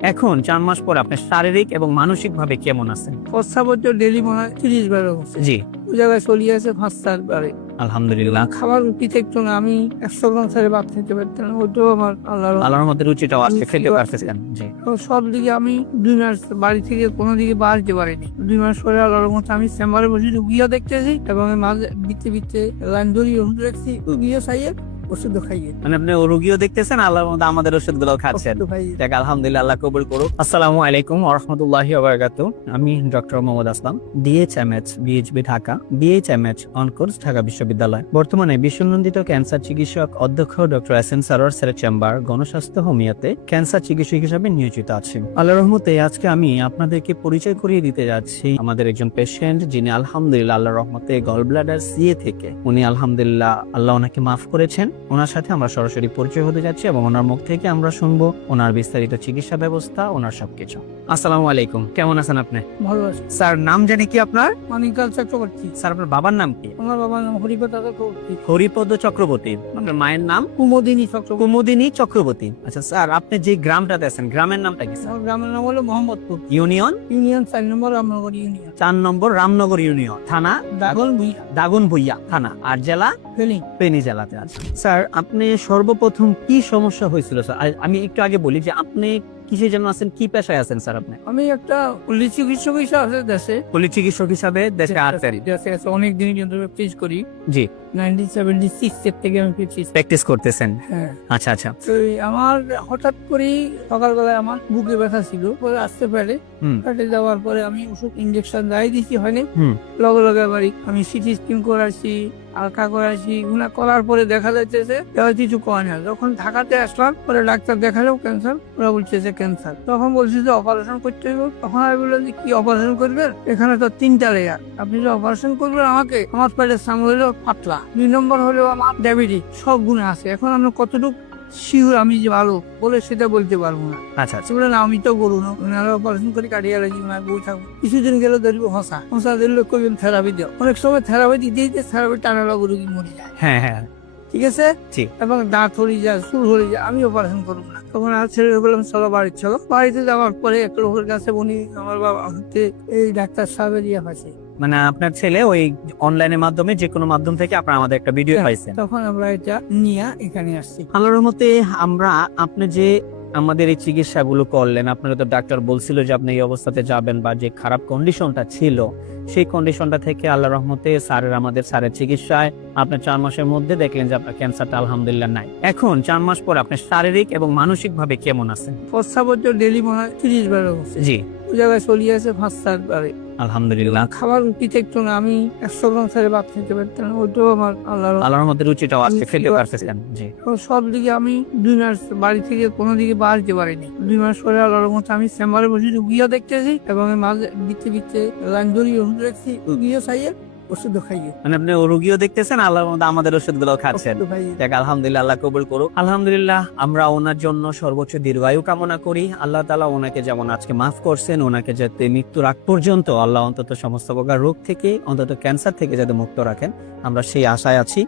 এখন 4 মাস পর আপনি শারীরিক এবং মানসিক ভাবে কেমন আছেন? প্রস্রাব ডেলি মনে হয় 30 বার হচ্ছে। জি, ওই জায়গায় চলিয়ে আছে 5-4 বারে। আলহামদুলিল্লাহ। খাবার রুটি থাকতো না, আমি 100 গ্রাম ছেড়ে ভাত খেতে পারতাম না, ওটাও আমার আল্লাহর আল্লাহর মধ্যে রুচিটাও আজকে রুচি খেতে আছে। পারতেছেন। জি, তো সব দিকে আমি 2 মাস বাড়ি থেকে কোনো দিকে বাড়তে পারিনি। 2 মাস পরে আল্লাহর মতো আমি চেম্বারে বসে রুগীও দেখতেছি এবং মাঝে বিতে লাইন ধরিয়ে ওষুধ রাখছি, রুগীও চাইয়ে ওষুধ খাইয়ে মানে আপনি রোগীও দেখতেছেন, আল্লাহর মধ্যে আমাদের ওষুধগুলো খাচ্ছেন। ওষুধ খাইয়ে। যাক, আলহামদুলিল্লাহ, আল্লাহ কবুল করুক। আসসালামু আলাইকুম ওয়া রাহমাতুল্লাহি ওয়া বারাকাতুহু। আমি doctor Mohammad Aslam, DHMH BHB Dhaka, DHMH on course Dhaka বিশ্ববিদ্যালয়। বর্তমানে বিশ্বনন্দিত ক্যান্সার চিকিৎসক অধ্যক্ষ ডক্টর এসএন সারোয়ার স্যারের চেম্বার গণস্বাস্থ্য হোমিওতে ক্যান্সার চিকিৎসক হিসেবে নিয়োজিত আছি। আল্লাহর রহমতে আজকে আমি আপনাদেরকে পরিচয় করিয়ে দিতে যাচ্ছি আমাদের একজন পেশেন্ট, যিনি আলহামদুলিল্লাহ আল্লাহর রহমতে গল ব্লাডার সিএ থেকে উনি আলহামদুলিল্লাহ আল্লাহ ওনাকে মাফ করেছেন। ওনার সাথে আমরা সরাসরি পরিচয় হতে যাচ্ছি এবং ওনার মুখ থেকে আমরা শুনবো ওনার বিস্তারিত চিকিৎসা ব্যবস্থা, ওনার সবকিছু। আসসালামু আলাইকুম, কেমন আছেন আপনি? ভালো আছে। স্যার, নাম জানি কি আপনার? মানিকাল চক্রবর্তী। স্যার, আপনার বাবার নাম কি? আমার বাবার নাম হরিপদ চক্রবর্তী। হরিপদ চক্রবর্তী। আপনার মায়ের নাম? কুমোদিনী চক্রবর্তী। কুমুদিনী চক্রবর্তী। আচ্ছা স্যার, আপনি যে গ্রামটাতে আছেন, গ্রামের নামটা কি স্যার? আমার গ্রামের নাম হলো মোহাম্মদপুর। ইউনিয়ন? ইউনিয়ন 4 নম্বর রামনগর ইউনিয়ন। 4 নম্বর রামনগর ইউনিয়ন। থানা? দাগল ভুইয়া। দাগনভূঞা থানা। আর জেলা? ফেলিং। ফেনী জেলাতে আছে। স্যার, আপনি সর্বপ্রথম কি সমস্যা হয়েছিল স্যার? আমি একটু আগে বলি যে আপনি কিসের জন্য আছেন, কি পেশায় আছেন স্যার? আপনি আমি একটা পুলিশ চিকিৎসক হিসাবে দেশে পুলিশ চিকিৎসক হিসাবে দেশে আছেন? দেশে আছে অনেক দিন কিন্তু প্র্যাকটিস করি। জি, 1976 এর থেকে আমি প্র্যাকটিস। প্র্যাকটিস করতেছেন। হ্যাঁ। আচ্ছা আচ্ছা। তো আমার হঠাৎ করে সকালবেলায় আমার বুকে ব্যথা ছিল, পরে আসতে পারে হুম পেটে যাওয়ার পরে আমি ওষুধ ইনজেকশন যাই দিছি হয়নি, হুম লগে লগে বাড়ি আমি সিটি স্ক্যান করাছি, আলট্রা করাছি, এগুলা করার পরে দেখা যাচ্ছে যে কিছু কয় না। যখন ঢাকাতে আসলাম পরে ডাক্তার দেখালেও ক্যান্সার, ওরা বলছে যে ক্যান্সার। তখন বলছি যে অপারেশন করতে হবে। তখন আমি বললাম যে কি অপারেশন করবেন, এখানে তো 3টা লেয়ার, আপনি যে অপারেশন করবেন আমাকে, আমার পেটের সামনে হলো পাতলা, 2 নম্বর হলো আমার ডায়াবেটিস, সব গুণে আছে। এখন আমরা কতটুকু শিওর আমি যে ভালো বলে সেটা বলতে পারবো না। আচ্ছা আচ্ছা। বলে না আমি তো গরু না, অপারেশন করে কাটিয়ে রাখি না, বই থাকবো। কিছুদিন গেলে ধরবো হসা দিলে কইবেন থেরাপি দিও। অনেক সময় থেরাপি দিতে দিতে থেরাপি টানা লাগু রুগী মরে যায়। হ্যাঁ হ্যাঁ। ঠিক আছে। জি। এবং দাঁত হয়ে যায়, সুর হয়ে যায়, আমি অপারেশন করবো না। তখন আর ছেড়ে বললাম চলো বাড়ি চলো। বাড়িতে যাওয়ার পরে একটা লোকের কাছে উনি আমার বাবা হতে এই ডাক্তার সাহেবের ইয়ে পাইছে। মানে আপনার ছেলে ওই অনলাইনের মাধ্যমে, যে কোনো মাধ্যম থেকে আপনার আমাদের একটা ভিডিও পাইছেন। তখন আমরা এটা নিয়ে এখানে আসছি। আল্লাহর রহমতে আমরা, আপনি যে আমাদের এই চিকিৎসাগুলো করলেন, আপনারা তো ডাক্তার বলছিল যে আপনি এই অবস্থাতে যাবেন, বা যে খারাপ কন্ডিশনটা ছিল সেই কন্ডিশনটা থেকে আল্লাহর রহমতে আমাদের স্যারের চিকিৎসায় আপনি 4 মাসের মধ্যে দেখলেন যে আপনার ক্যান্সারটা আলহামদুলিল্লাহ নাই। এখন 4 মাস পর আপনি শারীরিক এবং মানসিক ভাবে কেমন আছেন? প্রস্রাব ডেলি মনে হয় 30 বার হচ্ছে। জি, ওই জায়গায় চলিয়ে আছে 5-4 বারে। আলহামদুলিল্লাহ। খাবার রুটি থাকতো না, আমি 100 গ্রাম ছেড়ে ভাত খেতে পারতাম না, ওটাও আমার আল্লাহর মধ্যে রুচিটাও আজকে রুচি খেতে আছে। পারতেছেন। জি, তো সব দিকে আমি 2 মাস বাড়ি থেকে কোনো দিকে বাড়তে পারিনি। 2 মাস পরে আল্লাহর মতো আমি চেম্বারে বসে রুগীও দেখতেছি এবং মাঝে বিতে লাইন ধরিয়ে ওষুধ রাখছি, রুগীও চাইয়ে ওষুধ খাইয়ে। মানে আপনি রোগীও দেখতেছেন, আল্লাহর মধ্যে আমাদের ওষুধগুলো খাচ্ছেন। ওষুধ খাইয়ে। যাক, আলহামদুলিল্লাহ, আল্লাহ কবুল করুক। আলহামদুলিল্লাহ, আমরা ওনার জন্য সর্বোচ্চ দীর্ঘায়ু কামনা করি। আল্লাহ তাআলা ওনাকে যেমন আজকে মাফ করছেন, ওনাকে যাতে মৃত্যুর আগ পর্যন্ত আল্লাহ অন্তত সমস্ত প্রকার রোগ থেকে, অন্তত ক্যান্সার থেকে যাতে মুক্ত রাখেন, আমরা সেই আশায় আছি।